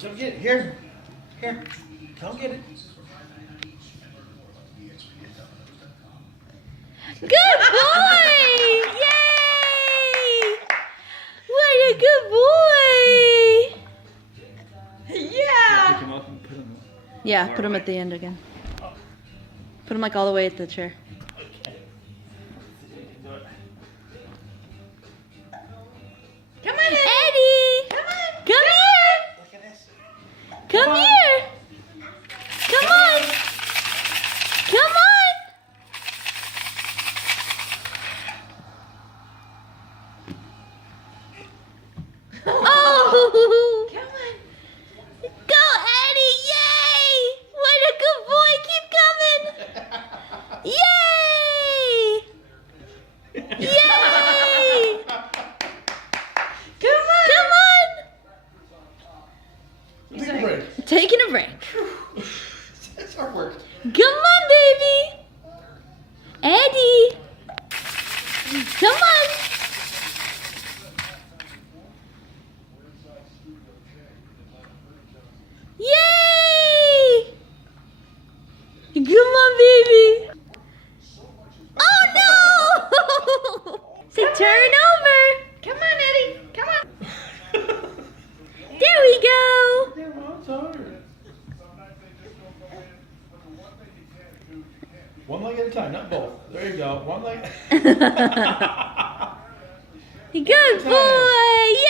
Come get it. Here. Here. Come get it. Good boy! Yay! What a good boy! Pick him up and put him. Yeah, put him at the end again. Put him like all the way at the chair. Come on, Eddie. Eddie! Come on. Come here! Look at this. Come here! Come on! Come on! Oh! Come on. Go, Eddie! Yay! What a good boy! Keep coming! Yay! Yay! Come on. Come on! Take a break. Taking a break. That's our work. Come on, baby! Eddie! Come on! Yay! Come on, baby! Oh no! Say turn over! Come on, Eddie. Come on. There we go! Yeah, well, it's hard. One leg at a time, not both. There you go. One leg. Good boy!